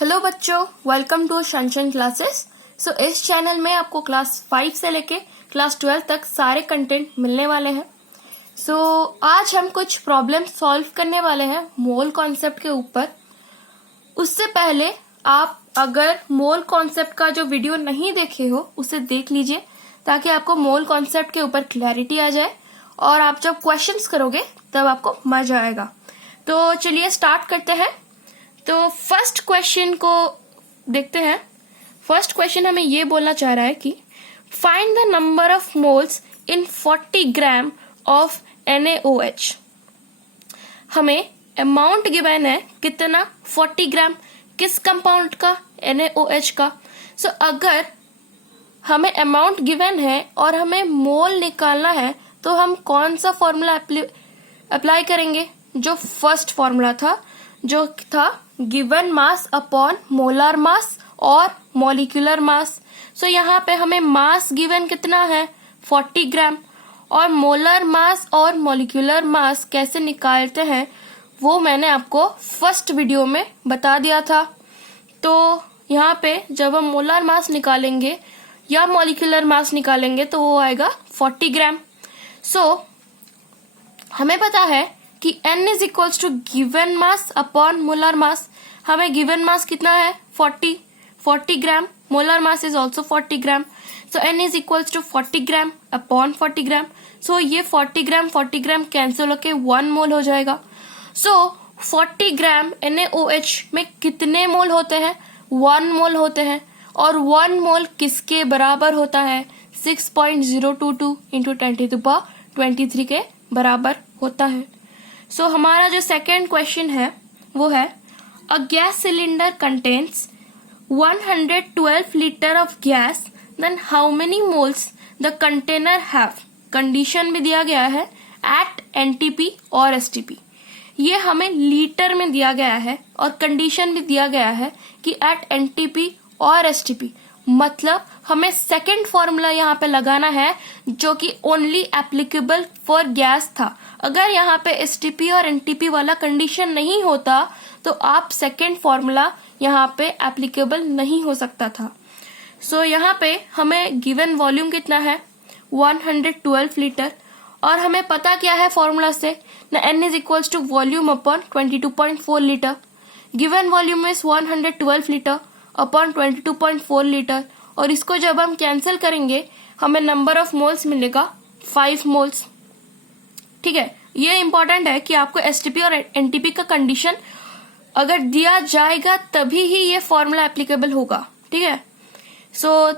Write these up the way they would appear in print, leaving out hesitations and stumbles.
Hello बच्चों, welcome to शनशन classes. इस channel में आपको क्लास 5 से लेके क्लास 12 तक सारे कंटेंट मिलने वाले हैं। आज हम कुछ प्रॉब्लम सॉल्व करने वाले हैं मोल कॉन्सेप्ट के ऊपर। उससे पहले आप अगर मोल कॉन्सेप्ट का जो वीडियो नहीं देखे हो उसे देख लीजिए, ताकि आपको मोल कॉन्सेप्ट के ऊपर क्लैरिटी आ जाए और आप जब क्वेश्चंस करोगे तब आपको मजा आएगा। तो चलिए स्टार्ट करते हैं। तो फर्स्ट क्वेश्चन को देखते हैं। फर्स्ट क्वेश्चन हमें ये बोलना चाह रहा है कि find the number of moles in 40 gram of NaOH। हमें अमाउंट गिवन है कितना, 40 ग्राम, किस कंपाउंड का, NaOH का। अगर हमें अमाउंट गिवन है और हमें मोल निकालना है तो हम कौन सा फॉर्मूला अप्लाई करेंगे? जो फर्स्ट फॉर्मूला था, जो था गिवन मास अपॉन मोलर मास और मॉलिक्यूलर मास। यहाँ पे हमें मास गिवन कितना है, 40 ग्राम, और मोलर मास और मॉलिक्यूलर मास कैसे निकालते हैं वो मैंने आपको फर्स्ट वीडियो में बता दिया था। तो यहाँ पे जब हम मोलर मास निकालेंगे या मॉलिक्यूलर मास निकालेंगे तो वो आएगा 40 ग्राम। हमें पता है कि N is equals to given mass upon molar mass. हमें गिवन मास कितना है, 40 gram, molar mass is also 40 gram. N is equals to 40 gram upon 40 gram. ये 40 ग्राम कैंसिल होके 1 मोल हो जाएगा। 40 ग्राम NaOH में कितने मोल होते हैं? 1 मोल होते हैं। और 1 मोल किसके बराबर होता है? 6.022 इंटू 10⁻23 के बराबर होता है। हमारा जो सेकेंड क्वेश्चन है वो है a gas cylinder contains 112 litre of gas, then how many moles the container have. Condition भी दिया गया है एट NTP और STP। ये हमें लीटर में दिया गया है और कंडीशन भी दिया गया है कि एट NTP और STP। मतलब हमें सेकेंड फॉर्मूला यहाँ पे लगाना है जो कि ओनली एप्लीकेबल फॉर गैस था। अगर यहाँ पे STP और NTP वाला कंडीशन नहीं होता तो आप सेकेंड फॉर्मूला यहाँ पे एप्लीकेबल नहीं हो सकता था। यहाँ पे हमें गिवन वॉल्यूम कितना है, 112 लीटर, और हमें पता क्या है फॉर्मूला से, N is equals to volume upon 22.4 litre. Given volume is 112 litre upon 22.4 litre, और इसको जब हम कैंसिल करेंगे हमें नंबर ऑफ मोल्स मिलेगा 5 मोल्स। ठीक है, ये इंपॉर्टेंट है कि आपको STP और NTP का कंडीशन अगर दिया जाएगा तभी ही ये फॉर्मूला एप्लीकेबल होगा। ठीक है,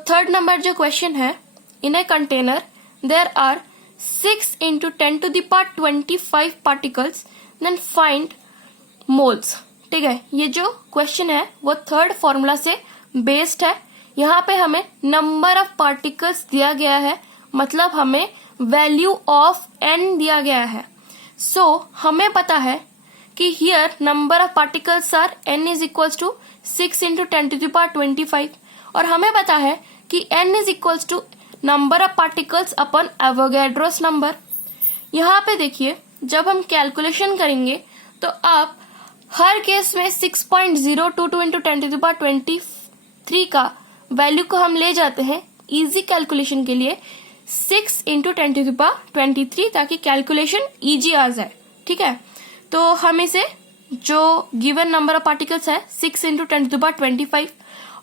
थर्ड नंबर जो क्वेश्चन है, in a container there are 6 into 10⁻25 particles, then find moles. ठीक है, ये जो क्वेश्चन है वो थर्ड फॉर्मूला से बेस्ड है। यहाँ पे हमें नंबर ऑफ पार्टिकल्स दिया गया है, मतलब हमें वैल्यू ऑफ N दिया गया है। हमें पता है कि here number of particles are N is equals to 6 into 10⁻25, और हमें पता है कि N is equals to number of particles upon Avogadro's number. यहाँ पे देखिए, जब हम कैलकुलेशन करेंगे तो आप हर केस में 6.022 इंटू 10⁻23 का वैल्यू को हम ले जाते हैं इजी कैलकुलेशन के लिए 6 इंटू 10⁻23, ताकि कैलकुलेशन इजी आ जाए। ठीक है, तो हम इसे जो गिवन नंबर ऑफ पार्टिकल्स है 6 इंटू 10⁻25,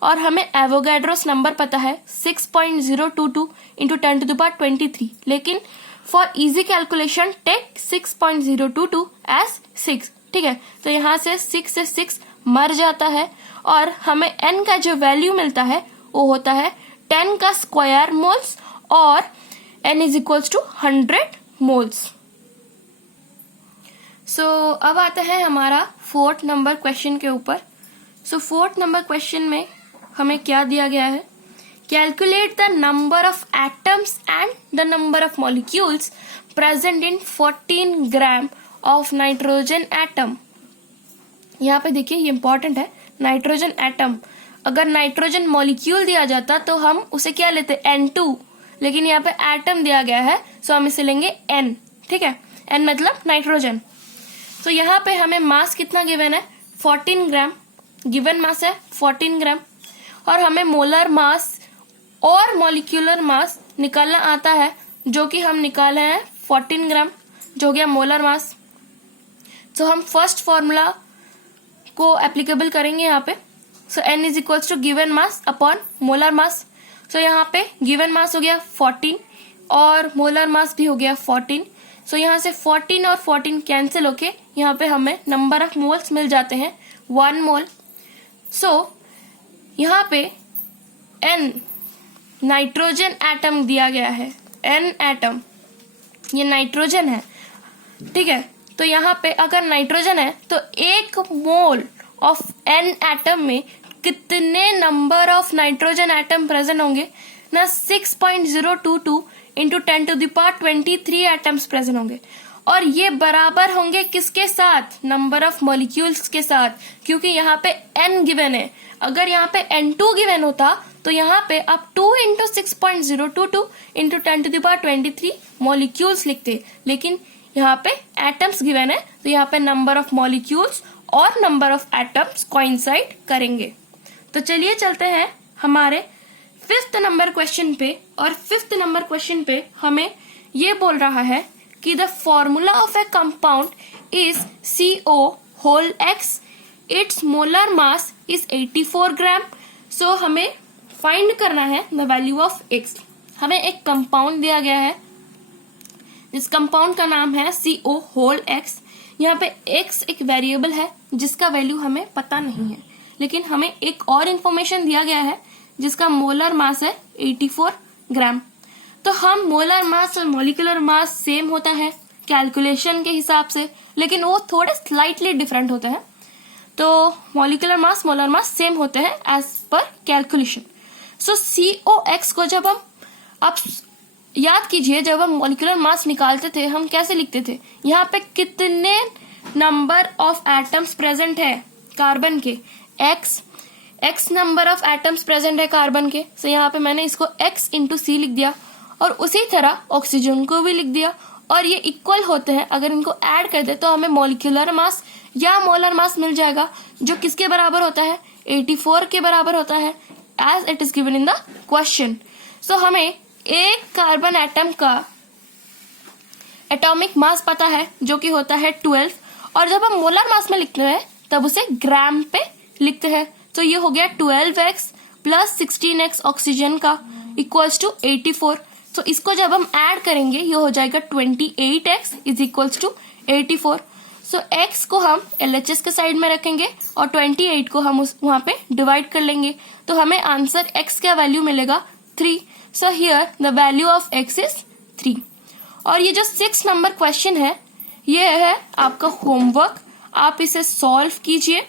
और हमें एवोगैड्रोस नंबर पता है 6.022 इंटू 10⁻23, लेकिन for easy calculation take 6.022 as 6। ठीक है, तो यहाँ से 6 से 6 मर जाता है और हमें N का जो वैल्यू मिलता है वो होता है 10 का स्क्वायर मोल्स, और N is equals to 100 moles. अब आता है हमारा फोर्थ नंबर क्वेश्चन के ऊपर। फोर्थ नंबर क्वेश्चन में हमें क्या दिया गया है, calculate the number of atoms and the number of molecules present in 14 gram of nitrogen atom. यहाँ पे देखिए, ये इंपॉर्टेंट है, नाइट्रोजन एटम। अगर नाइट्रोजन मॉलिक्यूल दिया जाता तो हम उसे क्या लेते, N2, लेकिन यहाँ पे एटम दिया गया है हम इसे लेंगे N। ठीक है, N मतलब नाइट्रोजन। यहाँ पे हमें मास कितना गिवन है, 14 ग्राम, गिवन मास है 14 ग्राम और हमें मोलर मास और मॉलिक्यूलर मास निकालना आता है, जो कि हम निकाले हैं 14 ग्राम, जो हो गया मोलर मास। तो हम फर्स्ट फॉर्मूला को एप्लीकेबल करेंगे यहाँ पे। So n is equals to given mass upon molar mass. So यहाँ पे गिवन मास हो गया 14 और मोलर मास भी हो गया 14। सो यहाँ से 14 और 14 कैंसिल होके यहाँ पे हमें नंबर ऑफ मोल्स मिल जाते हैं 1 मोल। सो यहाँ पे n नाइट्रोजन एटम दिया गया है, n एटम, ये नाइट्रोजन है, ठीक है। तो यहाँ पे अगर नाइट्रोजन है तो 1 मोल ऑफ n एटम में कितने number of nitrogen atom present होंगे ना, 6.022 इंटू 10⁻23 एटम्स प्रेजेंट होंगे। और ये बराबर होंगे किसके साथ, नंबर ऑफ मॉलिक्यूल्स के साथ, क्योंकि यहाँ पे n गिवन है। अगर यहाँ पे n2 गिवन होता तो यहाँ पे आप 2 इंटू 6.022 इंटू 10⁻23 मॉलिक्यूल्स लिखते, लेकिन यहाँ पे एटम्स गिवन है तो यहाँ पे नंबर ऑफ मॉलिक्यूल्स और नंबर ऑफ एटम्स कोइंसाइड करेंगे। तो चलिए चलते हैं हमारे 5th नंबर क्वेश्चन पे। और 5th नंबर क्वेश्चन पे हमें ये बोल रहा है कि the formula of a compound is CO whole X, its molar mass is 84 gram. So हमें फाइंड करना है द वैल्यू ऑफ X। हमें एक कंपाउंड दिया गया है, इस कंपाउंड का नाम है CO होल X। यहाँ पे X एक वेरिएबल है जिसका वैल्यू हमें पता नहीं है, लेकिन हमें एक और इन्फॉर्मेशन दिया गया है जिसका मोलर मास है 84 ग्राम। तो हम मोलर मास और मॉलिक्यूलर मास सेम होता है कैलकुलेशन के हिसाब से, लेकिन वो थोड़े स्लाइटली डिफरेंट होते हैं। तो molecular mass molar mass same होते हैं एज पर कैलकुलेशन। सो COX को जब हम, आप याद कीजिए जब हम मॉलिक्यूलर मास निकालते थे हम कैसे लिखते थे, यहाँ पे कितने नंबर ऑफ एटम्स प्रेजेंट है कार्बन के, x number of atoms present है कार्बन के। सो यहाँ पे मैंने इसको x इंटू सी लिख दिया और उसी तरह ऑक्सीजन को भी लिख दिया, और ये इक्वल होते हैं। अगर इनको ऐड कर दे तो हमें मॉलिक्यूलर मास या मोलर मास मिल जाएगा, जो किसके बराबर होता है, 84 के बराबर होता है, as it is given in the question. So हमें एक कार्बन एटम का एटॉमिक मास पता है जो कि होता है 12, और जब हम मोलर मास में लिखते हैं तब उसे ग्राम पे लिखते हैं। तो ये हो गया 12x प्लस 16x ऑक्सीजन का इक्वल्स टू 84। तो इसको जब हम ऐड करेंगे ये हो जाएगा 28x is equals to 84। So x को हम LHS के साइड में रखेंगे और 28 को हम वहां पे डिवाइड कर लेंगे, तो हमें आंसर x का वैल्यू मिलेगा 3। So here the value of x is 3। और ये जो 6 नंबर क्वेश्चन है ये है आपका होमवर्क, आप इसे सॉल्व कीजिए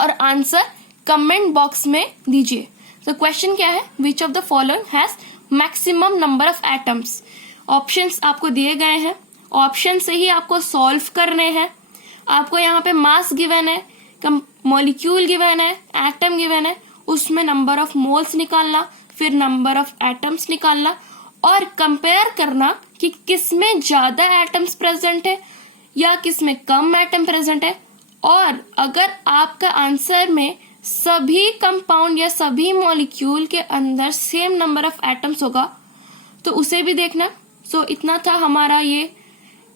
और आंसर कमेंट बॉक्स में दीजिए। तो क्वेश्चन क्या है, which of the following has maximum number of atoms. Options आपको दिए गए हैं, ऑप्शन से ही आपको सॉल्व करने हैं। आपको यहाँ पे मास गिवन है, मॉलिक्यूल गिवन है, एटम गिवन है, उसमें नंबर ऑफ मोल्स निकालना, फिर नंबर ऑफ एटम्स निकालना और कंपेयर करना कि किसमें ज्यादा एटम्स प्रेजेंट है या किसमें कम एटम प्रेजेंट है। और अगर आपका आंसर में सभी कंपाउंड या सभी मॉलिक्यूल के अंदर सेम नंबर ऑफ एटम्स होगा तो उसे भी देखना। सो इतना था हमारा ये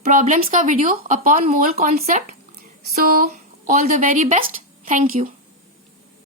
प्रॉब्लम्स का video upon mole concept. So all the very best, thank you.